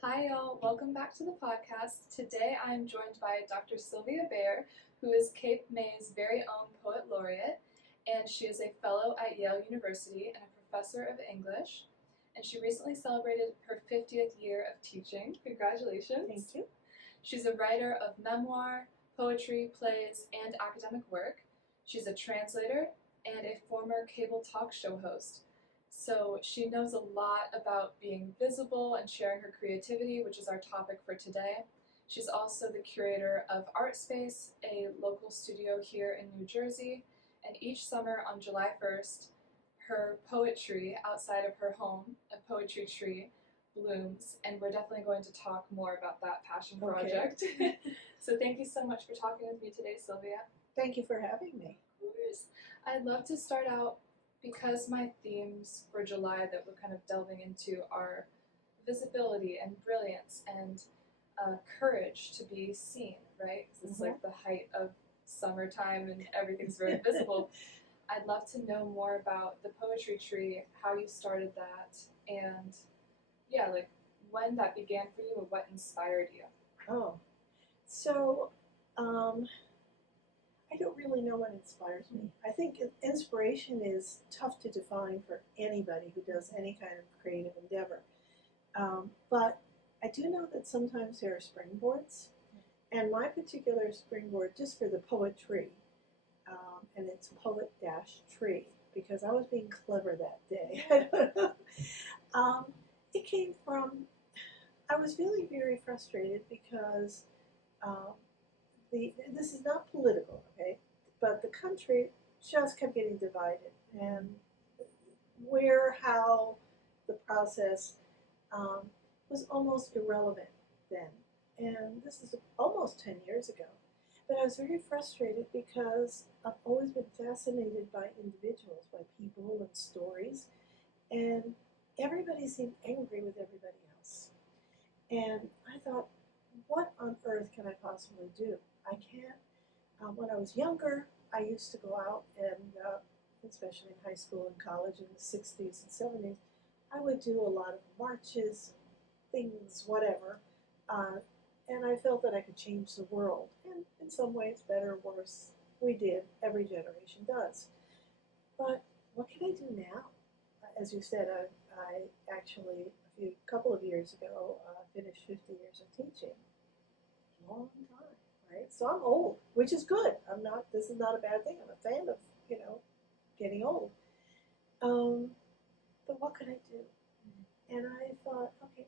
Hi, y'all. Welcome back to the podcast. Today I am joined by Dr. Sylvia Bayer, who is Cape May's very own Poet Laureate, and she is a fellow at Yale University and a professor of English. And she recently celebrated her 50th year of teaching. Congratulations. Thank you. She's a writer of memoir, poetry, plays, and academic work. She's a translator and a former cable talk show host. So she knows a lot about being visible and sharing her creativity, which is our topic for today. She's also the curator of Art Space, a local studio here in New Jersey, and each summer on July 1st, her poetry outside of her home, a poetry tree, blooms, and we're definitely going to talk more about that passion project. So thank you so much for talking with me today, Sylvia. Thank you for having me. Of course. I'd love to start out because my themes for July that we're kind of delving into are visibility and brilliance and courage to be seen, right? 'Cause it's like the height of summertime and everything's very visible. I'd love to know more about the poetry tree, how you started that, and yeah, like when that began for you or what inspired you. Oh, so I don't really know what inspires me. I think inspiration is tough to define for anybody who does any kind of creative endeavor. But I do know that sometimes there are springboards, and my particular springboard, just for the poetry, and it's poet-tree, because I was being clever that day. It came from, I was feeling very frustrated because this is not political, okay, but the country just kept getting divided, and how the process was almost irrelevant then. And this is almost 10 years ago. But I was very frustrated because I've always been fascinated by individuals, by people and stories, and everybody seemed angry with everybody else. And I thought, what on earth can I possibly do? I can't. When I was younger, I used to go out and, especially in high school and college in the 60s and 70s, I would do a lot of marches, things, whatever. And I felt that I could change the world. And in some ways, better or worse, we did. Every generation does. But what can I do now? As you said, I actually, a couple of years ago, finished 50 years of teaching. Long time, right? So I'm old, which is good. This is not a bad thing. I'm a fan of, getting old. But what could I do? And I thought, okay,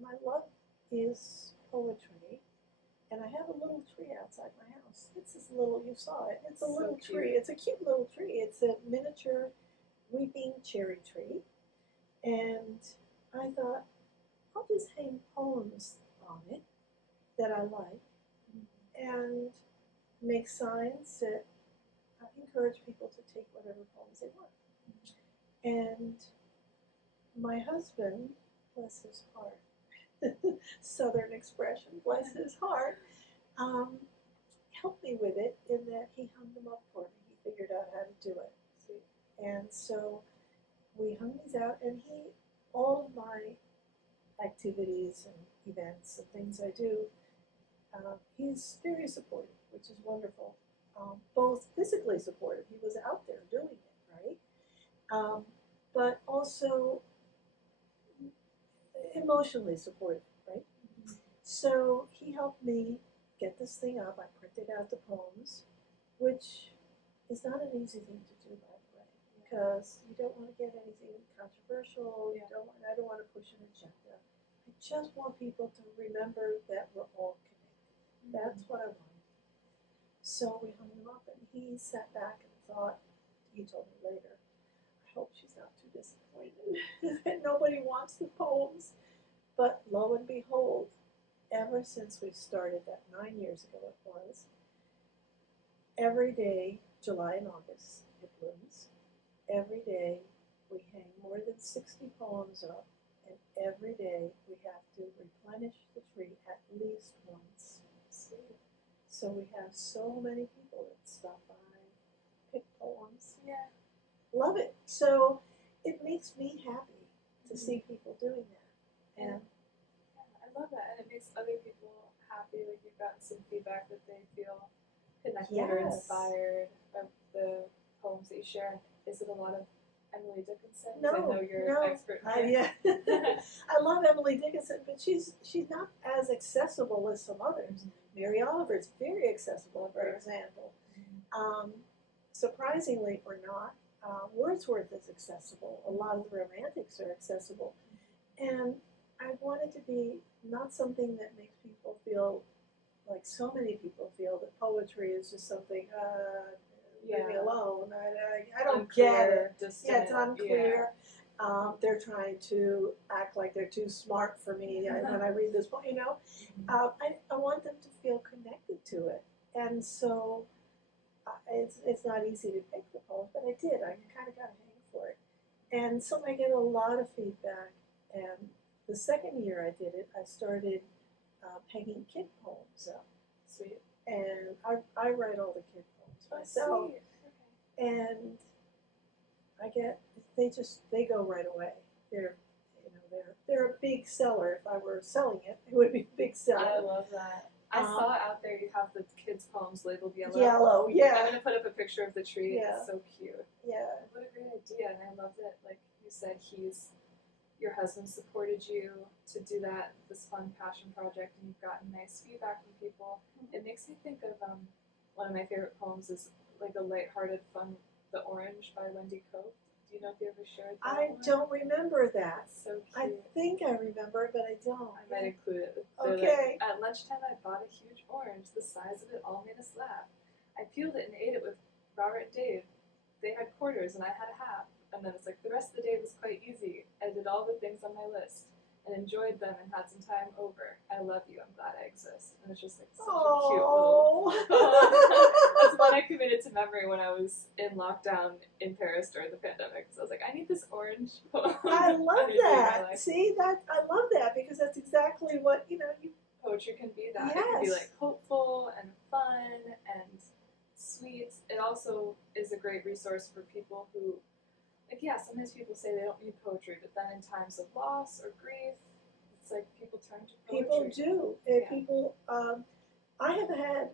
my love is poetry, and I have a little tree outside my house. It's this little, you saw it. It's a So little cute. tree. It's a cute little tree. It's a miniature weeping cherry tree. And I thought, I'll just hang poems on it that I like and make signs that encourage people to take whatever poems they want. And my husband, bless his heart, Southern expression, bless his heart, helped me with it in that he hung them up for me. He figured out how to do it. See? And so we hung these out, and all of my activities and events and things I do, he's very supportive, which is wonderful. Both physically supportive, he was out there doing it, right? But also emotionally supportive, right? So he helped me get this thing up. I printed out the poems, which is not an easy thing to do, by the way, because you don't want to get anything controversial. I don't want to push an agenda. I just want people to remember that we're all connected. That's what I wanted. So we hung them up, and he sat back and thought, he told me later, I hope she's not too disappointed that nobody wants the poems. But lo and behold, ever since we started that 9 years ago it was, every day, July and August, it blooms. Every day we hang more than 60 poems up, and every day we have to replenish the tree at least once. So we have so many people that stop by, pick poems. Yeah. Love it. So it makes me happy to see people doing that. And I makes other people happy? Like you've gotten some feedback that they feel connected or Yes. inspired by the poems that you share. Is it a lot of Emily Dickinson? 'Cause No, I know you're no, an expert. yeah. I love Emily Dickinson, but she's not as accessible as some others. Mary Oliver's very accessible, for example. Surprisingly or not, Wordsworth is accessible. A lot of the romantics are accessible. And I want it to be not something that makes people feel like so many people feel that poetry is just something, leave me alone. I don't get it. Distant, Yeah, it's unclear. They're trying to act like they're too smart for me when I read this book, I want them to feel connected to it. And so it's not easy to pick the poems, but I did. I kind of got a hang for it. And so I get a lot of feedback. And the second year I did it, I started hanging kid poems up. Sweet. And I write all the kid poems myself. Sweet. And I get, they go right away. They're a big seller. If I were selling it, it would be a big seller. I love that. I saw out there you have the kids' poems labeled yellow. Yellow, yeah. I'm gonna put up a picture of the tree. Yeah. It's so cute. Yeah. What a great idea, and I love that. Like you said, your husband supported you to do this fun passion project, and you've gotten nice feedback from people. It makes me think of one of my favorite poems is like a lighthearted fun, The Orange by Wendy Cope. Do you know if you ever shared that I one? don't remember that. It's so cute. I think I remember it, but I don't. I might include it. Okay. Like, at lunchtime, I bought a huge orange. The size of it all made us laugh. I peeled it and ate it with Robert and Dave. They had quarters and I had a half. And then it's like the rest of the day was quite easy. I did all the things on my list and enjoyed them and had some time over. I love you. I'm glad I exist. And it's just like such a cute little That's one I committed to memory when I was in lockdown in Paris during the pandemic. So I was like, I need this orange poem. I love that. See, I love that because that's exactly what, Poetry can be that. Yes. It can be like hopeful and fun and sweet. It also is a great resource for people who, sometimes people say they don't need poetry, but then in times of loss or grief, it's like people turn to poetry. People do. People, I have had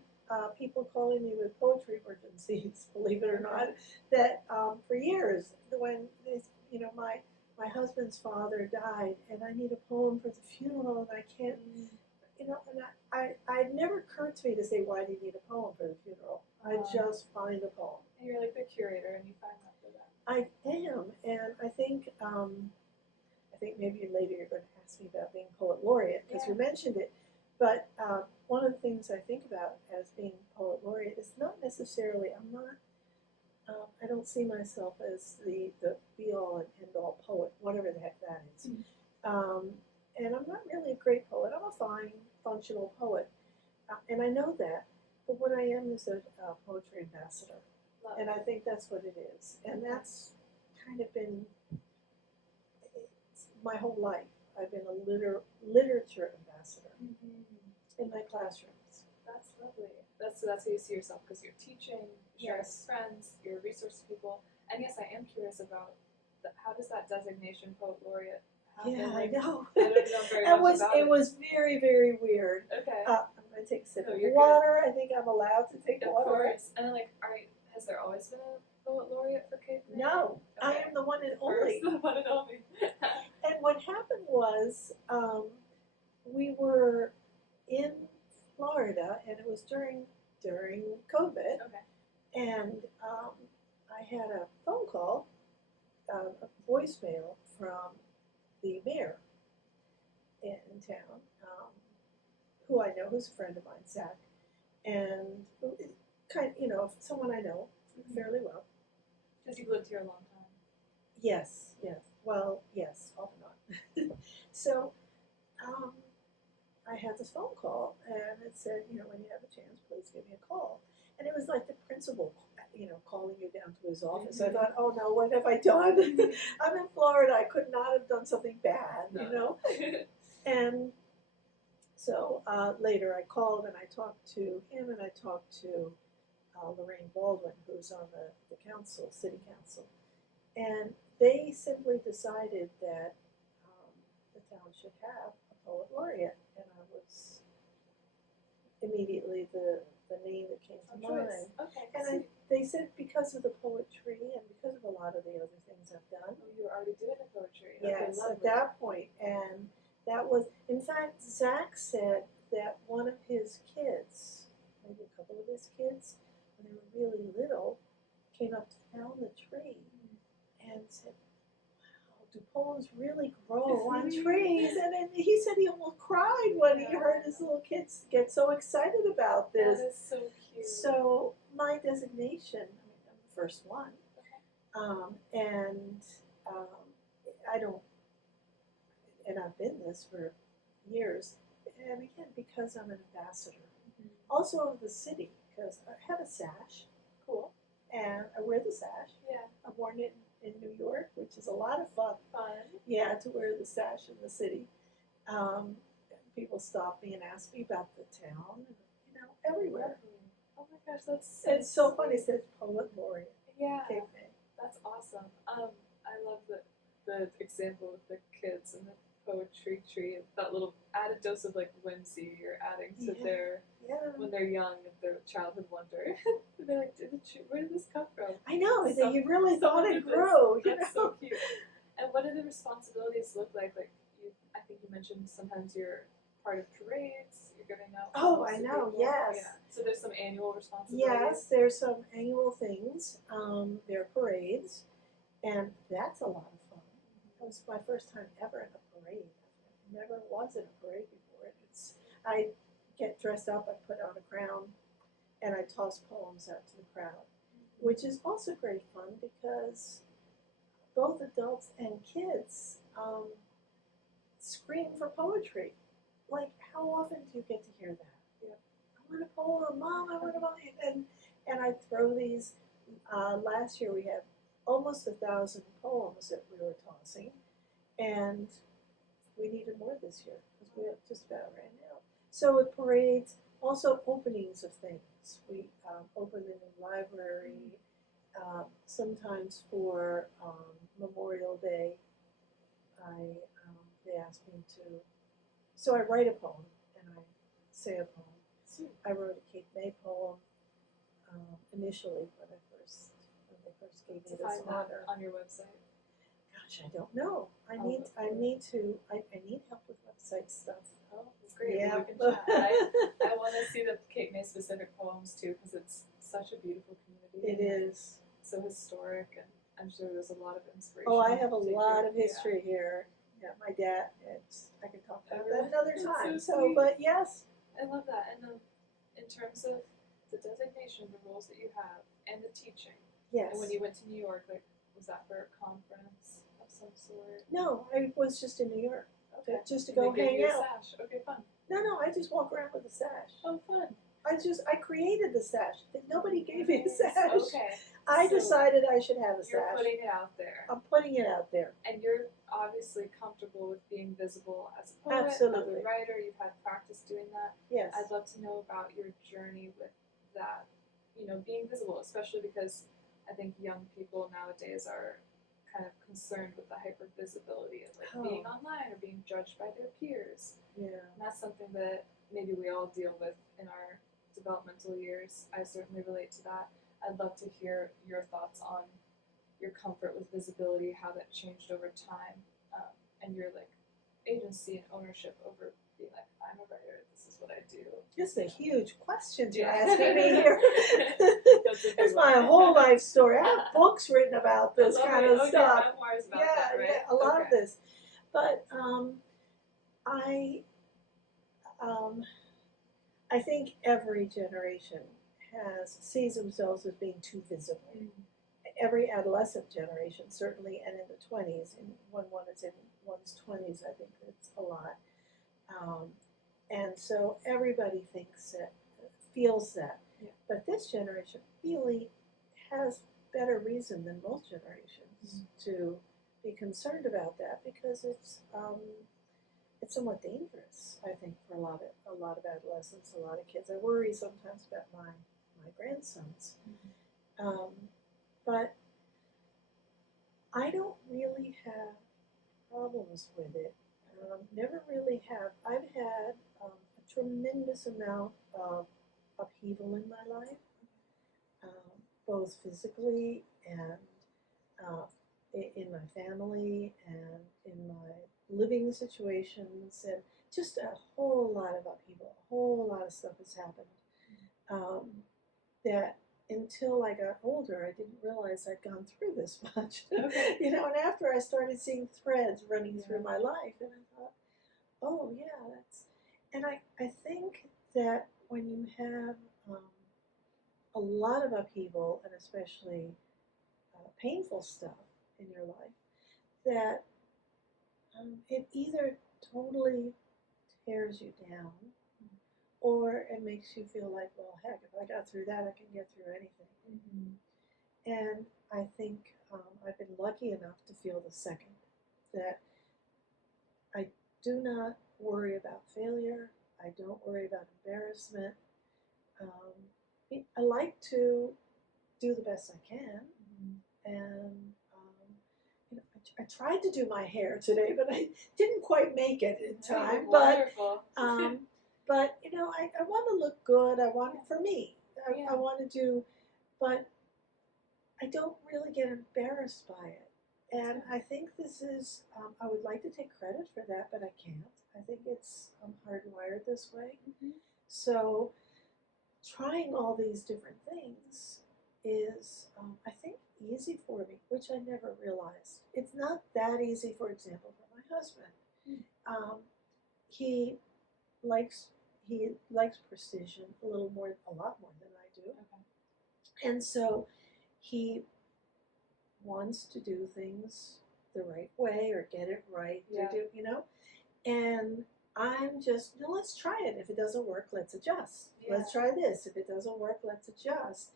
people calling me with poetry emergencies, believe it or not, that for years, when my husband's father died, and I need a poem for the funeral, and I can't, and it never occurred to me to say, why do you need a poem for the funeral? I just find a poem. And you're like the curator, and you find that for them. I am, and I think maybe later you're going to ask me about being poet laureate because you mentioned it. But one of the things I think about as being poet laureate is not necessarily. I don't see myself as the be all and end all poet, whatever the heck that is. And I'm not really a great poet. I'm a fine, functional poet, and I know that. But what I am is a poetry ambassador. And I think that's what it is. And that's kind of been my whole life. I've been a literature ambassador in my classrooms. That's lovely. That's how you see yourself because you're teaching, sharing with friends, you're a resource to people. And yes, I am curious about how does that designation poet laureate happen? Yeah, I know. I don't know very much about it. It was very, very weird. Okay. I'm going to take a sip of you're water. Good. I think I'm allowed to take water. Of course. And then, has there always been a poet laureate for Cape May? No, I am the one and only. The one and only. And what happened was, we were in Florida, and it was during COVID. Okay. And I had a phone call, a voicemail from the mayor in town, who I know, who's a friend of mine, Zach, and someone I know fairly well. Because you've lived here a long time. Yes. Well, yes, off and on. So, I had this phone call, and it said, when you have a chance, please give me a call. And it was like the principal, calling you down to his office. I thought, oh no, what have I done? I'm in Florida. I could not have done something bad, And so later I called and I talked to him and I talked to Lorraine Baldwin, who's on the council, city council. And they simply decided that the town should have a poet laureate. And I was immediately the name that came to Choice. mind. Okay. And they said because of the poetry and because of a lot of the other things I've done. Oh, you were already doing the poetry. Yes, Okay, at that point. And that was, in fact, Zach said that one of his kids, maybe a couple of his kids, when they were really little, came up, found the tree, and said, "Wow, do poems really grow on trees?" And then he said he almost cried when he heard his little kids get so excited about this. That is so cute. So my designation, I mean, I'm the first one, and I don't, and I've been this for years, and again, because I'm an ambassador. Also of the city, because I have a sash. Cool. And I wear the sash. Yeah. I worn it in New York, which is a lot of fun. Fun. Yeah, to wear the sash in the city. People stop me and ask me about the town, and, everywhere. Oh my gosh, that's It's so funny. It says Poet Laureate. Yeah. Cape That's awesome. I love the example with the kids and the poetry tree. That little added dose of like whimsy you're adding to their when they're young, their childhood wonder. They're like, where did this come from? I know. You really thought it grew. That's so cute. And what do the responsibilities look like? Like I think you mentioned sometimes you're part of parades. You're giving out. Oh, I know. People. Yes. Yeah. So there's some annual responsibilities. Yes, there's some annual things. There are parades, and that's a lot of fun. It was my first time ever in a parade. I never was in a parade before. I get dressed up, I put on a crown, and I toss poems out to the crowd, which is also great fun because both adults and kids scream for poetry. Like, how often do you get to hear that? Yeah. I want a poem, Mom, I want a poem. And I throw these. Last year we had almost 1,000 poems that we were tossing, and we needed more this year because we just about ran out. So with parades, also openings of things. We open the new library, sometimes for Memorial Day. They asked me to, so I write a poem and I say a poem. I wrote a Cape May poem initially when they first gave me this honor. On your website. Gosh, I don't know. I need help with website stuff. Oh, that's great. Yeah. Well, we can chat. I want to see the Cape May specific poems too because it's such a beautiful community. It is. So historic, and I'm sure there's a lot of inspiration. Oh, I have a lot of history here. Yeah, my dad. I can talk about that another time. So but yes. I love that. And in terms of the designation, the roles that you have, and the teaching. Yes. And when you went to New York, like, was that for a conference of some sort? No, I was just in New York. Okay. Just to go hang out. Sash. Okay, fun. No, I just walk around with a sash. Oh, fun. I created the sash. Nobody gave me a sash. Okay. I decided I should have a sash. You're putting it out there. I'm putting it out there. And you're obviously comfortable with being visible as a poet, Absolutely. as a writer. You've had practice doing that. Yes. I'd love to know about your journey with that, being visible, especially because I think young people nowadays are kind of concerned with the hypervisibility of being online or being judged by their peers. Yeah. And that's something that maybe we all deal with in our developmental years. I certainly relate to that. I'd love to hear your thoughts on your comfort with visibility, how that changed over time, and your agency and ownership over being like, I'm a writer, this is what I do. This is a huge question you're asking me here. It's my one. whole life story. I have books written about this kind of stuff. Yeah, memoirs about that, right? Yeah, a lot of this. But I think every generation sees themselves as being too visible. Every adolescent generation, certainly, and in the 20s, and when one is in one's 20s, I think it's a lot. And so everybody feels that. Yeah. But this generation really has better reason than most generations to be concerned about that because it's somewhat dangerous, I think, for a lot of adolescents, a lot of kids. I worry sometimes about my grandsons. But I don't really have problems with it. Never really have. I've had a tremendous amount of upheaval in my life, both physically and in my family and in my living situations, and just a whole lot of upheaval, a whole lot of stuff has happened. That until I got older, I didn't realize I'd gone through this much. Okay. And after I started seeing threads running Yeah. through my life, and I thought, oh yeah, and I think that when you have a lot of upheaval, and especially painful stuff in your life, that it either totally tears you down, or it makes you feel like, well, heck, if I got through that, I can get through anything. Mm-hmm. And I think I've been lucky enough to feel the second, that I do not worry about failure. I don't worry about embarrassment. I like to do the best I can, and I tried to do my hair today, but I didn't quite make it in time. Wonderful. But I want to look good. I want for me. Yeah. I want to do, but I don't really get embarrassed by it. And I think this is, I would like to take credit for that, but I can't. I think it's hardwired this way. Mm-hmm. So trying all these different things is, I think, easy for me, which I never realized. It's not that easy, for example, for my husband. He likes precision a lot more than I do. Okay. And so he wants to do things the right way or get it right, Yeah. and I'm just, no, let's try it. If it doesn't work, let's adjust. Yeah. Let's try this. If it doesn't work, let's adjust.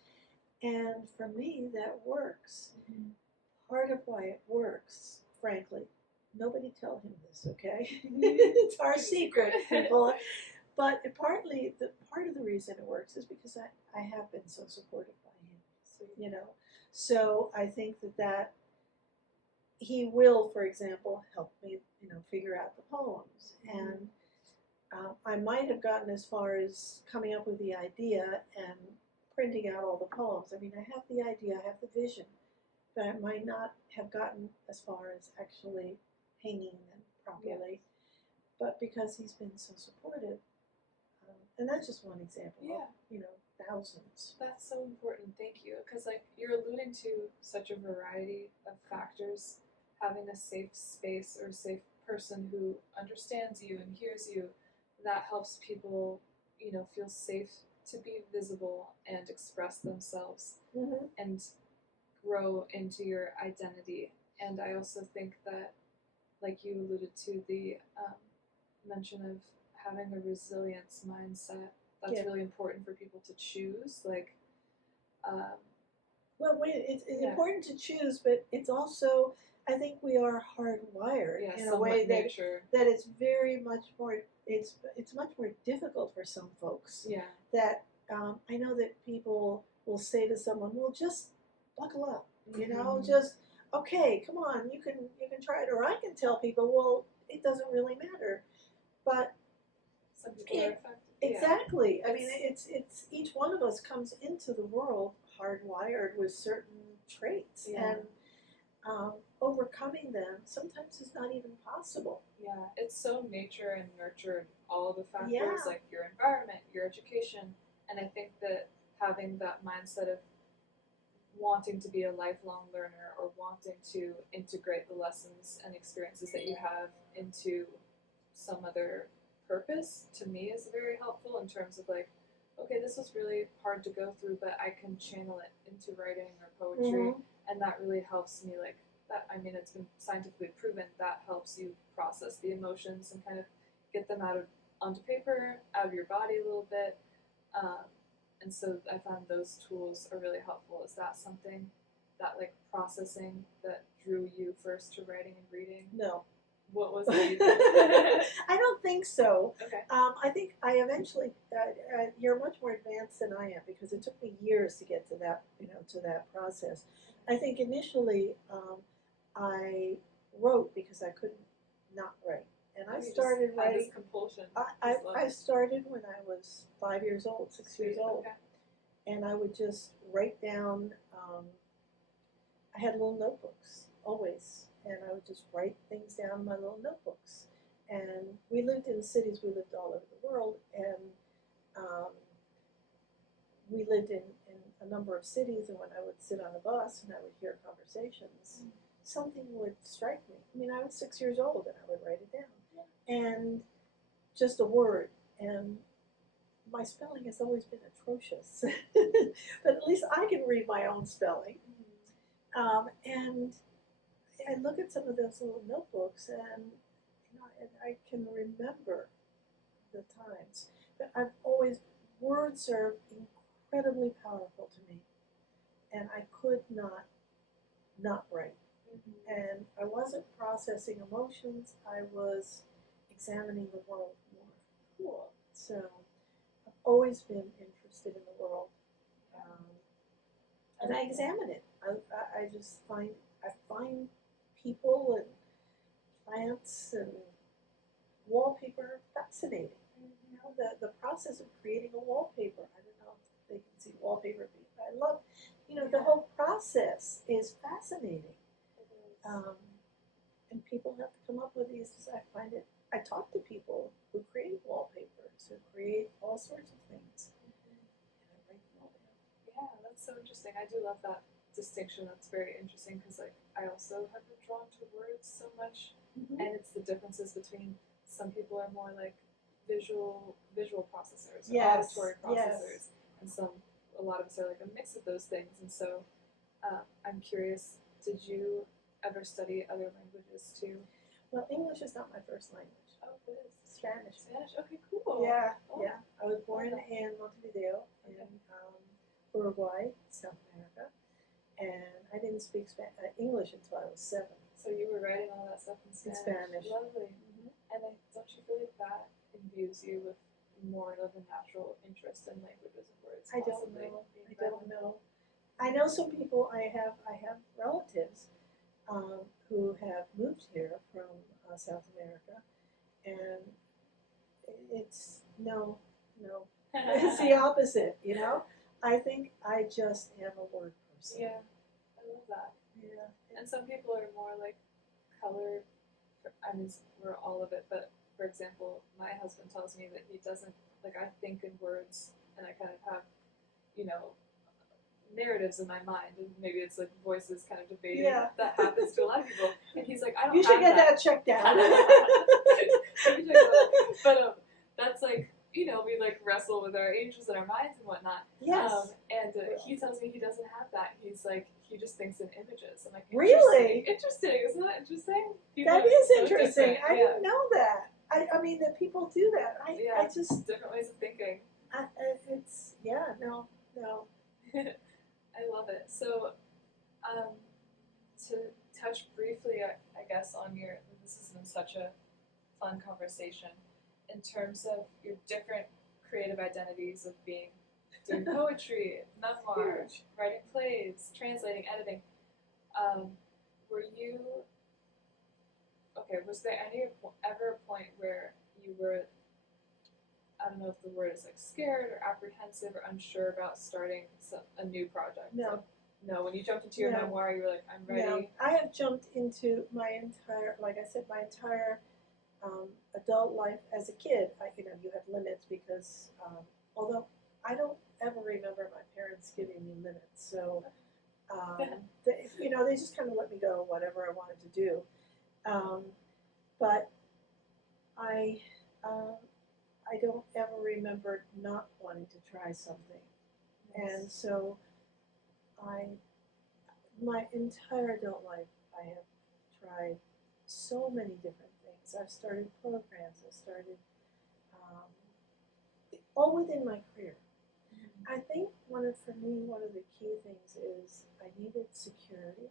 And for me, that works. Mm-hmm. Part of why it works, frankly, nobody tell him this, okay? It's our secret, people. But part of the reason it works is because I have been so supported by him, So I think that he will, for example, help me, figure out the poems. And I might have gotten as far as coming up with the idea and printing out all the poems. I mean, I have the idea, I have the vision, but I might not have gotten as far as actually hanging them properly. But because he's been so supportive, and that's just one example of, thousands. That's so important. Thank you. Because you're alluding to such a variety of factors. Having a safe space or safe person who understands you and hears you, that helps people, feel safe to be visible and express themselves and grow into your identity. And I also think that, like you alluded to, the mention of having a resilience mindset, that's really important for people to choose. It's important to choose, but it's also, I think we are hardwired in a way that it's very much more, it's much more difficult for some folks. Yeah. That I know that people will say to someone, well, just buckle up, just, okay, come on, you can try it. Or I can tell people, well, it doesn't really matter. But some people are affected. Exactly. I mean, it's each one of us comes into the world hardwired with certain traits, and overcoming them sometimes is not even possible. Yeah, it's so nature and nurtured, all of the factors, like your environment, your education, and I think that having that mindset of wanting to be a lifelong learner or wanting to integrate the lessons and experiences that you have into some other purpose, to me, is very helpful in terms of okay, this was really hard to go through, but I can channel it into writing or poetry, and that really helps me, that, I mean, it's been scientifically proven that helps you process the emotions and kind of get them onto paper, out of your body a little bit, and so I found those tools are really helpful. Is that something that, processing, that drew you first to writing and reading? No. What was it? I don't think so. Okay. I think I eventually, you're much more advanced than I am, because it took me years to get to that, to that process. I think initially I wrote because I couldn't not write. And I You started just had writing. this compulsion. I started when I was 5 years old, 6 years old, Okay. and I would just write down. I had little notebooks always, and I would just write things down in my little notebooks. And we lived in cities. We lived all over the world, and um, we lived in a number of cities. And when I would sit on a bus and I would hear conversations, something would strike me. I mean, I was 6 years old, and I would write it down, and just a word. And my spelling has always been atrocious, but at least I can read my own spelling. And I look at some of those little notebooks, and and I can remember the times. But I've always words are incredibly powerful to me, and I could not write. And I wasn't processing emotions. I was examining the world more. Cool. So I've always been interested in the world, and I examine it. I just find people and plants and wallpaper fascinating. The process of creating a wallpaper. I don't know if they can see wallpaper, but I love, the whole process is fascinating. And people have to come up with these. I talk to people who create wallpapers, who create all sorts of things. And I write them all down. Yeah, that's so interesting. I do love that distinction. That's very interesting because I also have been drawn to words so much, and it's the differences between some people are more like visual processors, or Yes, auditory processors, and a lot of us are like a mix of those things. And so I'm curious, did you ever study other languages too? Well, English is not my first language. Oh, it is. Spanish. Spanish. Okay, cool. Yeah, Oh. yeah. I was born in Montevideo in Uruguay, South America, and I didn't speak English until I was 7. So you were writing all that stuff in Spanish. Spanish. Lovely. And then don't you feel like that imbues you with more of a natural interest in languages and words? I don't know. I know some people. I have relatives who have moved here from South America, and it's no. It's the opposite. I think I just am a word person. Yeah, I love that. Yeah. And some people are more like color. I mean, we're all of it, but for example, my husband tells me that he doesn't, like, I think in words, and I kind of have, narratives in my mind, and maybe it's like voices kind of debating. Yeah. That happens to a lot of people, and he's like, I don't You should have get that checked out. But that's like, we like wrestle with our angels and our minds and whatnot. Yes. And he tells me he doesn't have that. He's like, he just thinks in images. I'm like, Really? Interesting. Isn't that interesting? That is so interesting. different. I didn't know that. I mean that people do that. I just different ways of thinking. it's no. I love it. So, to touch briefly, I guess, on this has been such a fun conversation in terms of your different creative identities of doing poetry, memoir, writing plays, translating, editing. Was there ever a point where you were, I don't know if the word is like scared or apprehensive or unsure about starting a new project? No. No, when you jumped into your memoir, you were like, I'm ready. No, I have jumped into my entire, like I said, my entire adult life as a kid. You have limits because, although I don't ever remember my parents giving me limits, so they just kind of let me go whatever I wanted to do. But I don't ever remember not wanting to try something, and so my entire adult life, I have tried so many different things. I've started programs. I started all within my career. I think for me, one of the key things is I needed security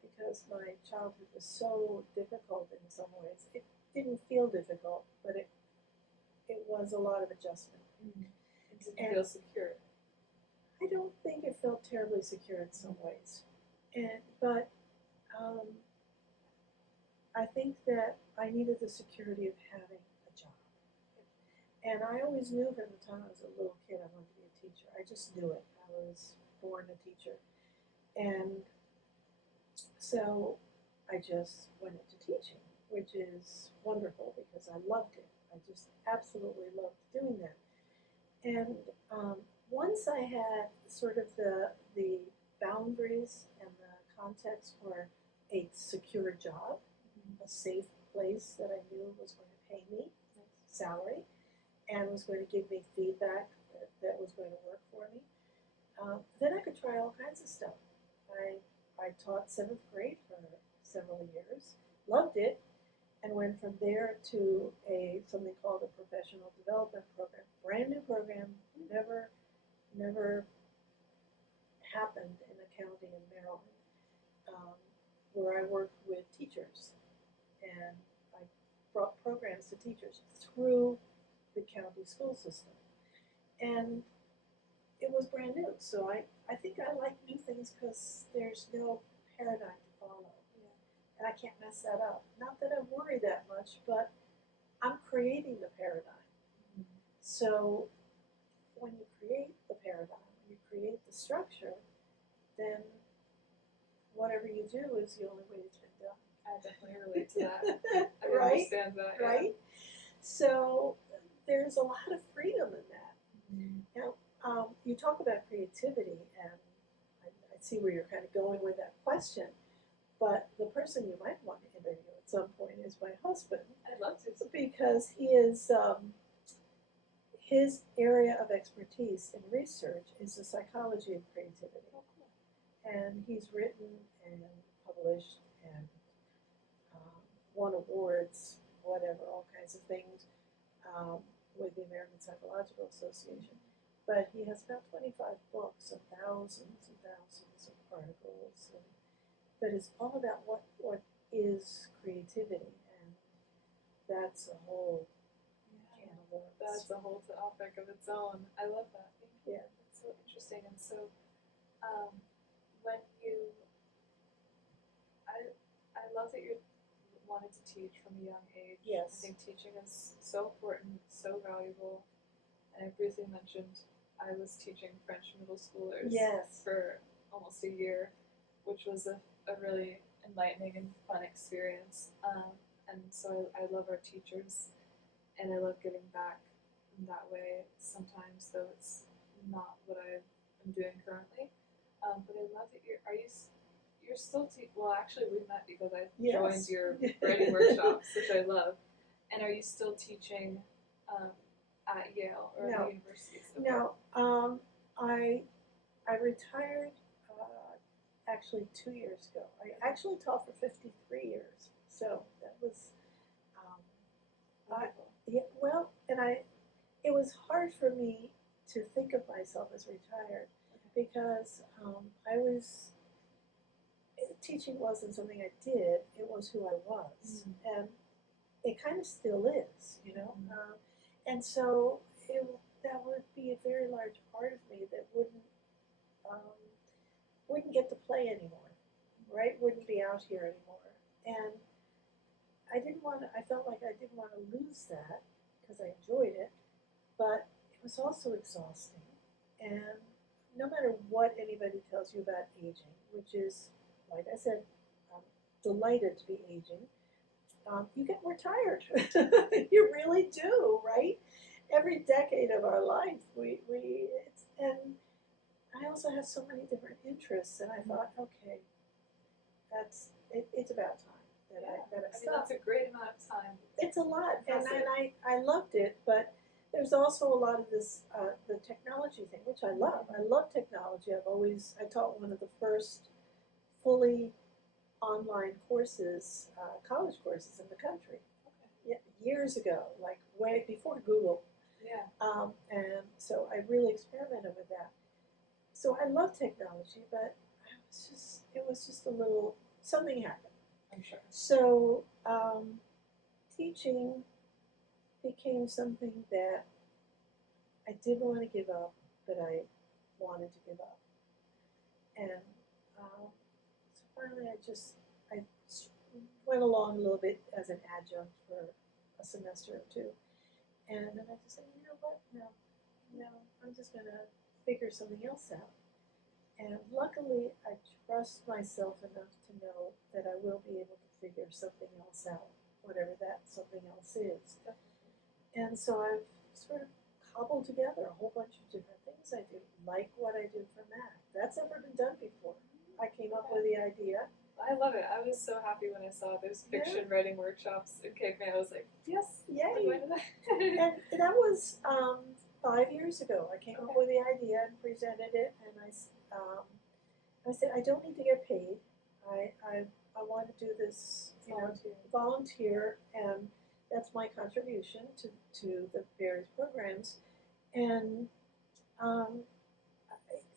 because my childhood was so difficult in some ways. It didn't feel difficult, but it was a lot of adjustment. Did you feel secure? I don't think it felt terribly secure in some ways, but I think that I needed the security of having a job. And I always knew from the time I was a little kid I wanted to be a teacher. I just knew it. I was born a teacher. And so I just went into teaching, which is wonderful because I loved it. I just absolutely loved doing that. And once I had sort of the boundaries and the context for a secure job, a safe place that I knew was going to pay me salary and was going to give me feedback that was going to work for me, then I could try all kinds of stuff. I taught seventh grade for several years, loved it, and went from there to something called a professional development program, brand new program, never happened in accounting in Maryland, where I worked with teachers, and I brought programs to teachers through the county school system, and it was brand new. So I think I like new things because there's no paradigm to follow, and I can't mess that up. Not that I worry that much, but I'm creating the paradigm. So when you create the paradigm, when you create the structure, then whatever you do is the only way it's been done. I definitely relate to that. I Right? understand that. Right? So there's a lot of freedom in that. Now, you talk about creativity, and I see where you're kind of going with that question, but the person you might want to interview at some point is my husband. I'd love to. Because he is, his area of expertise in research is the psychology of creativity. And he's written and published and won awards, whatever, all kinds of things with the American Psychological Association. But he has about 25 books and thousands of articles. But it's all about what is creativity, and that's a whole can of worms. That's a whole topic of its own. I love that. Thank you. Yeah. It's so interesting. And so, when you, I love that you wanted to teach from a young age. Yes. I think teaching is so important, so valuable. And I briefly mentioned I was teaching French middle schoolers Yes. for almost a year, which was a really enlightening and fun experience. And so I love our teachers, and I love giving back in that way sometimes, though it's not what I am doing currently. But I love that you're still well, actually we met because I joined your writing workshops, which I love. And are you still teaching at Yale or No. the university? No, I retired actually 2 years ago. I actually taught for 53 years, so that was well, and it was hard for me to think of myself as retired because teaching wasn't something I did, it was who I was, and it kind of still is, you know, and so that would be a very large part of me that wouldn't get to play anymore, right? Wouldn't be out here anymore, and I felt like I didn't want to lose that because I enjoyed it, but it was also exhausting. And no matter what anybody tells you about aging, which is, like I said, I'm delighted to be aging, you get more tired. You really do, right? Every decade of our life, and I also have so many different interests, and I thought, okay, it's about time. That's a great amount of time. It's a lot, and I loved it, but there's also a lot of this, the technology thing, which I love. I love technology. I taught one of the first fully online courses, college courses in the country. Years ago, like way before Google. Yeah. And so I really experimented with that. So I love technology, but it was just a little, something happened. I'm sure. So teaching became something that I didn't want to give up, but I wanted to give up. And so finally I went along a little bit as an adjunct for a semester or two. And then I just said, you know what? No, I'm just going to figure something else out. And luckily, I trust myself enough to know that I will be able to figure something else out, whatever that something else is. And so I've sort of cobbled together a whole bunch of different things I do, like what I do for Mac. That's never been done before. I came up with the idea. I love it. I was so happy when I saw those fiction writing workshops in Cape May. I was like, yes, yay! And that was 5 years ago. I came up with the idea and presented it, and I said, I don't need to get paid. I want to do this, volunteer, and that's my contribution to the various programs. And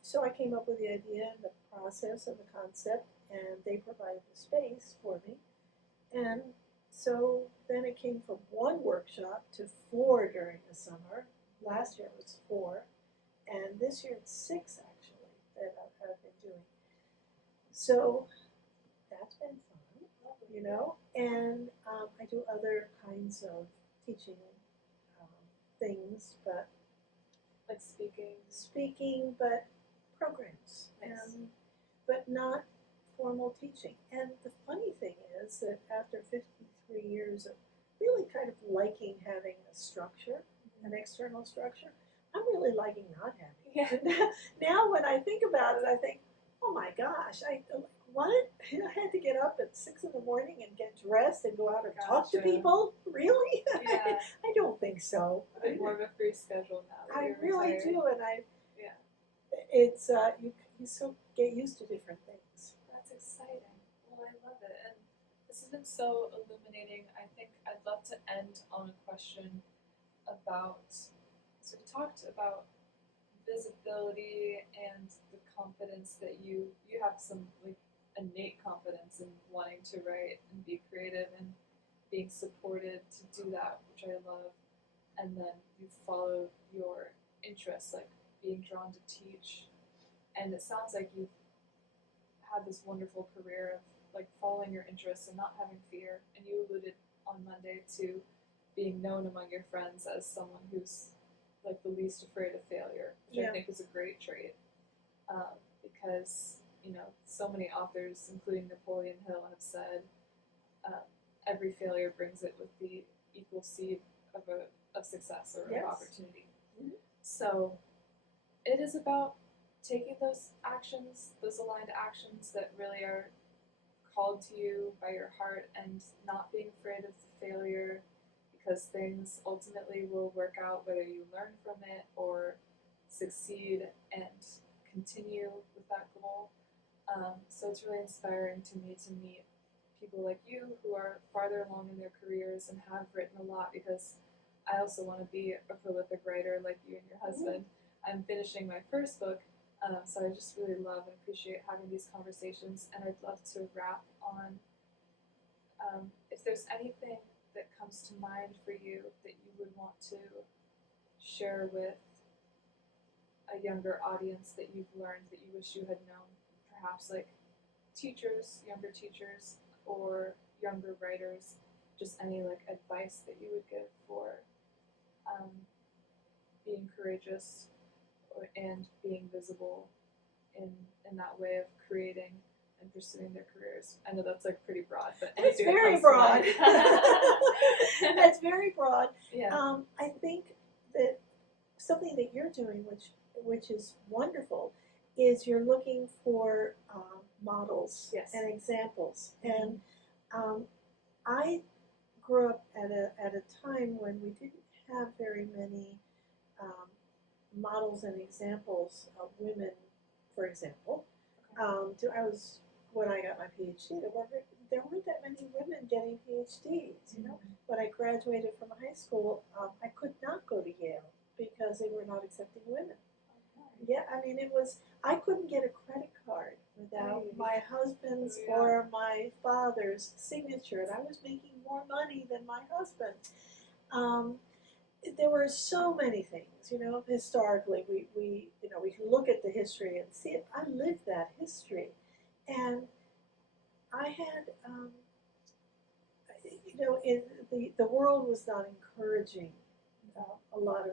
so I came up with the idea and the process and the concept, and they provided the space for me. And so then it came from one workshop to 4 during the summer. Last year it was 4, and this year it's 6 actually that I've been doing. So that's been fun, and I do other kinds of teaching things, but like speaking, but programs, Nice. but not formal teaching. And the funny thing is that after 53 years of really kind of liking having a structure, an external structure, I'm really liking not having it. Yeah. Now when I think about it, I think, oh my gosh, what? I had to get up at 6 in the morning and get dressed and go out and talk to Gotcha. people? Really? Yeah. I don't think so. A bit more of a free schedule now. That I you're really retired. do, and Yeah. it's you so get used to different things. That's exciting. Well, I love it. And this has been so illuminating. I think I'd love to end on a question about, so we talked about visibility and the confidence that you have some like innate confidence in wanting to write and be creative and being supported to do that, which I love. And then you follow your interests, like being drawn to teach. And it sounds like you've had this wonderful career of like following your interests and not having fear. And you alluded on Monday to being known among your friends as someone who's like the least afraid of failure, which I think is a great trait. Because so many authors, including Napoleon Hill, have said every failure brings it with the equal seed of success or of opportunity. Mm-hmm. So it is about taking those actions, those aligned actions that really are called to you by your heart, and not being afraid of the failure, because things ultimately will work out whether you learn from it or succeed and continue with that goal. So it's really inspiring to me to meet people like you who are farther along in their careers and have written a lot, because I also want to be a prolific writer like you and your husband. I'm finishing my first book, so I just really love and appreciate having these conversations, and I'd love to wrap on if there's anything that comes to mind for you that you would want to share with a younger audience that you've learned that you wish you had known, perhaps like teachers, younger teachers, or younger writers, just any like advice that you would give for being courageous and being visible in that way of creating and pursuing their careers. I know that's like pretty broad, but it's very broad. That's very broad. Yeah. I think that something that you're doing, which is wonderful, is you're looking for models and examples. And I grew up at a time when we didn't have very many models and examples of women, for example. When I got my PhD, there weren't that many women getting PhDs. When I graduated from high school, I could not go to Yale because they were not accepting women. Yeah, I mean, I couldn't get a credit card without my husband's or my father's signature, and I was making more money than my husband. There were so many things, historically, we can look at the history and see it. I lived that history. And I had the world was not encouraging a lot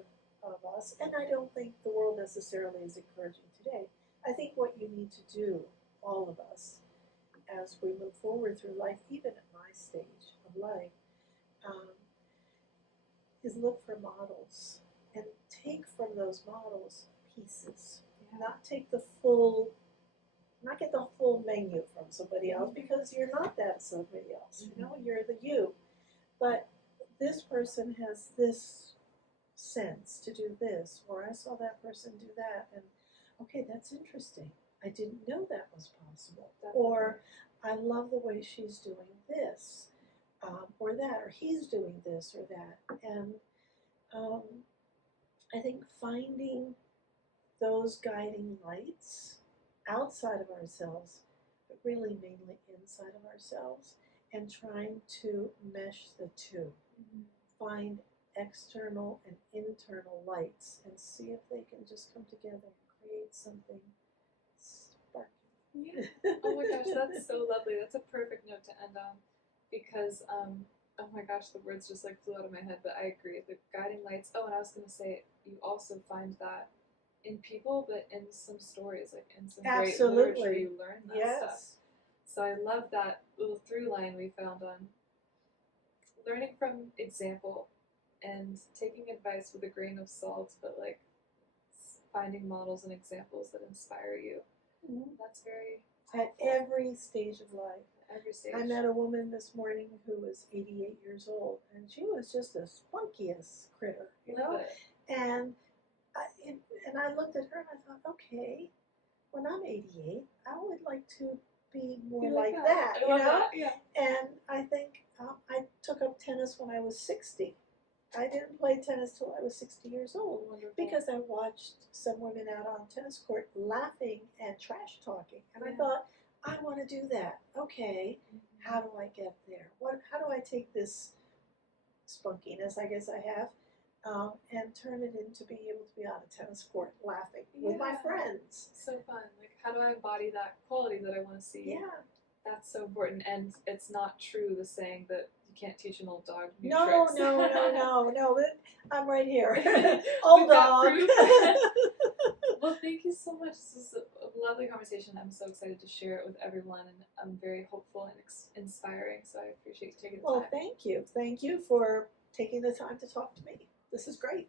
of us, and I don't think the world necessarily is encouraging today. I think what you need to do, all of us, as we move forward through life, even at my stage of life, um, is look for models and take from those models pieces. Not take the full, not get the full menu from somebody else, because you're not that somebody else. You know, you're the you. But this person has this sense to do this, or I saw that person do that, and okay, that's interesting. I didn't know that was possible. Or I love the way she's doing this, or that, or he's doing this or that. And I think finding those guiding lights outside of ourselves, but really mainly inside of ourselves, and trying to mesh the two. Find external and internal lights and see if they can just come together and create something sparkly. Yeah. Oh my gosh, that's so lovely. That's a perfect note to end on, because oh my gosh, the words just like flew out of my head, but I agree. The guiding lights. Oh, and I was gonna say, you also find that in people, but in some stories, like in some great literature, you learn that stuff. So I love that little through line we found on learning from example and taking advice with a grain of salt, but like finding models and examples that inspire you. That's very at every stage of life. Every stage. I met a woman this morning who was 88 years old, and she was just the spunkiest critter, you know. And I looked at her and I thought, okay, when I'm 88, I would like to be more like that, you know. That, yeah. And I think I took up tennis when I was 60. I didn't play tennis till I was 60 years old. Wonderful. Because I watched some women out on tennis court laughing and trash talking, and I thought, I want to do that. Okay, how do I get there? How do I take this spunkiness, I guess I have, and turn it into being able to be on a tennis court laughing with my friends? So fun. Like, how do I embody that quality that I want to see? Yeah. That's so important, and it's not true, the saying that you can't teach an old dog new No, tricks. no, I'm right here. Old dog. Well, thank you so much. This is a lovely conversation. I'm so excited to share it with everyone, and I'm very hopeful and inspiring, so I appreciate you taking the time. Well, thank you. Thank you for taking the time to talk to me. This is great.